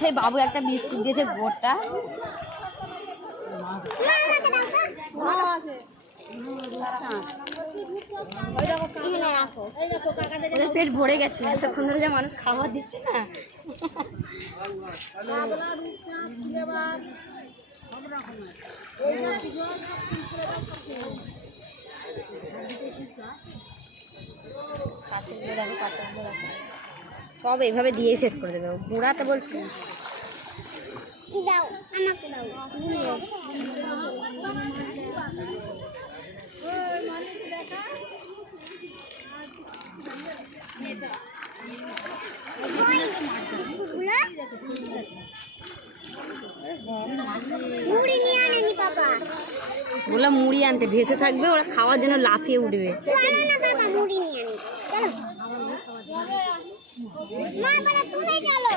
হে বাবু একটা বিস্কুট দিয়েছে গোটা। পেট ভরে গেছে, এতক্ষণ ধরে যে মানুষ খাবার দিচ্ছে না। সব এইভাবে দিয়ে শেষ করে দেবে, বুড়াতে বলছে দাও আমাকে দাও। মুড়ি নিয়ে আনেনি বাবা। ওগুলো মুড়ি আনতে ভেসে থাকবে, ওরা খাওয়ার জন্য লাফিয়ে উঠবে। চলো না বাবা মুড়ি নিয়ে আনি, চলো মা বড় তুমি চলো।